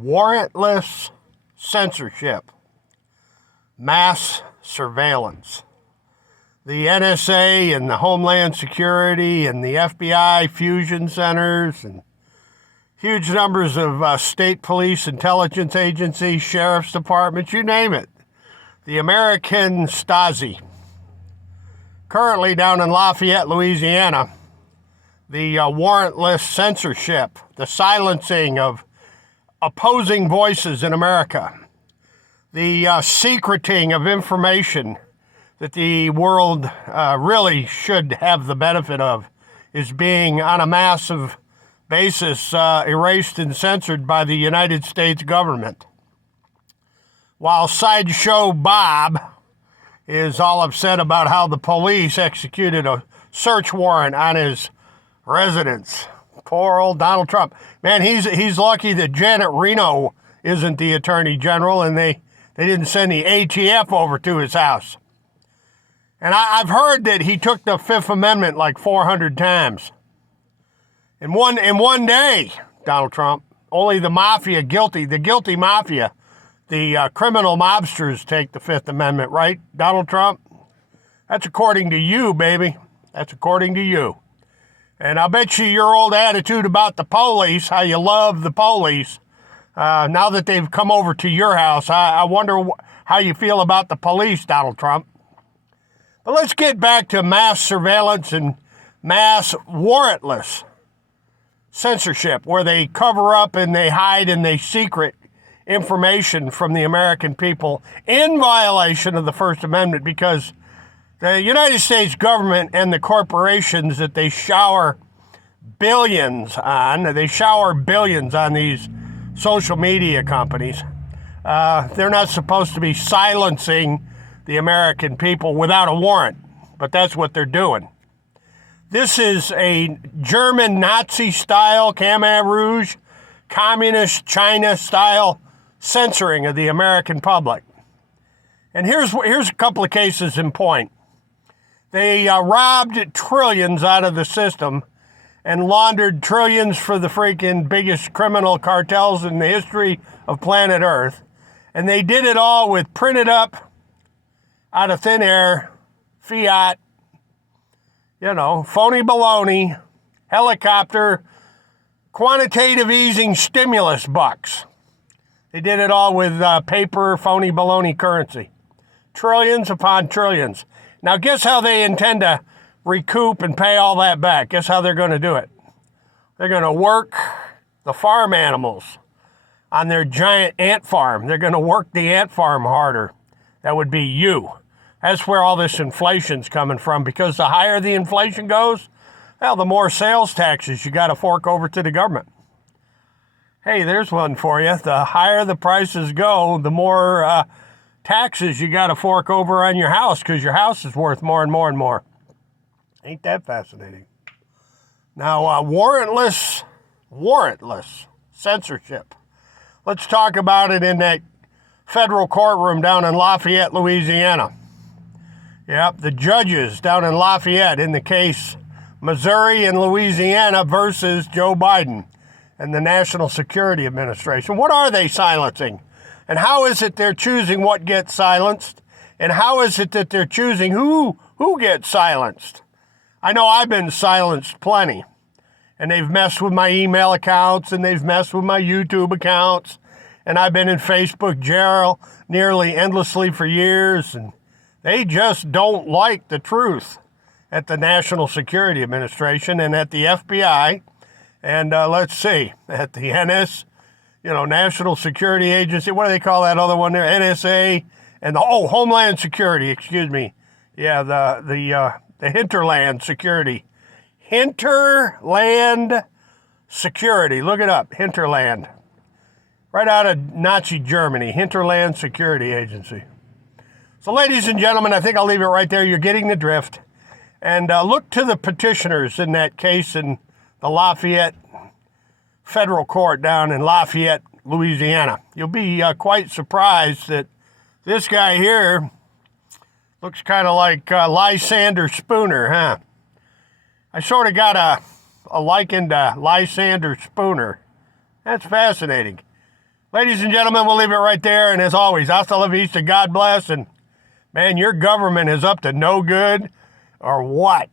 Warrantless censorship, mass surveillance. The NSA and the Homeland Security and the FBI fusion centers and huge numbers of state police, intelligence agencies, sheriff's departments, you name it. The American Stasi. Currently down in Lafayette, Louisiana, the warrantless censorship, the silencing of opposing voices in America, the secreting of information that the world really should have the benefit of is being on a massive basis erased and censored by the United States government. While Sideshow Bob is all upset about how the police executed a search warrant on his residence. Poor old Donald Trump. Man, he's lucky that Janet Reno isn't the Attorney General and they didn't send the ATF over to his house. And I've heard that he took the Fifth Amendment like 400 times. In one day, Donald Trump, only the guilty mafia, the criminal mobsters take the Fifth Amendment, right, Donald Trump? That's according to you, baby. That's according to you. And I'll bet you your old attitude about the police, how you love the police, now that they've come over to your house, I wonder how you feel about the police, Donald Trump. But let's get back to mass surveillance and mass warrantless censorship, where they cover up and they hide and they secret information from the American people in violation of the First Amendment, because the United States government and the corporations that they shower billions on these social media companies. They're not supposed to be silencing the American people without a warrant, but that's what they're doing. This is a German Nazi-style, Khmer Rouge, communist China-style censoring of the American public. And here's a couple of cases in point. They robbed trillions out of the system and laundered trillions for the freaking biggest criminal cartels in the history of planet Earth. And they did it all with printed up, out of thin air, fiat, phony baloney, helicopter, quantitative easing stimulus bucks. They did it all with paper, phony baloney currency. Trillions upon trillions. Now, guess how they intend to recoup and pay all that back? Guess how they're going to do it? They're going to work the farm animals on their giant ant farm. They're going to work the ant farm harder. That would be you. That's where all this inflation's coming from, because the higher the inflation goes, well, the more sales taxes you got to fork over to the government. Hey, there's one for you. The higher the prices go, the more taxes you got to fork over on your house, because your house is worth more and more and more. Ain't that fascinating? Now, warrantless censorship. Let's talk about it in that federal courtroom down in Lafayette, Louisiana. Yep, the judges down in Lafayette in the case Missouri and Louisiana versus Joe Biden and the National Security Administration. What are they silencing? And how is it they're choosing what gets silenced? And how is it that they're choosing who gets silenced? I know I've been silenced plenty. And they've messed with my email accounts, and they've messed with my YouTube accounts. And I've been in Facebook jail nearly endlessly for years. And they just don't like the truth at the National Security Administration and at the FBI. And let's see, at the National Security Agency, what do they call that other one there? NSA and Homeland Security, excuse me. Yeah, the Hinterland Security. Hinterland Security. Look it up, Hinterland. Right out of Nazi Germany, Hinterland Security Agency. So, ladies and gentlemen, I think I'll leave it right there. You're getting the drift. And look to the petitioners in that case in the Lafayette Federal Court down in Lafayette, Louisiana. You'll be quite surprised that this guy here looks kind of like Lysander Spooner, huh? I sort of got a liking to Lysander Spooner. That's fascinating. Ladies and gentlemen, we'll leave it right there. And as always, hasta la vista, God bless. And man, your government is up to no good or what?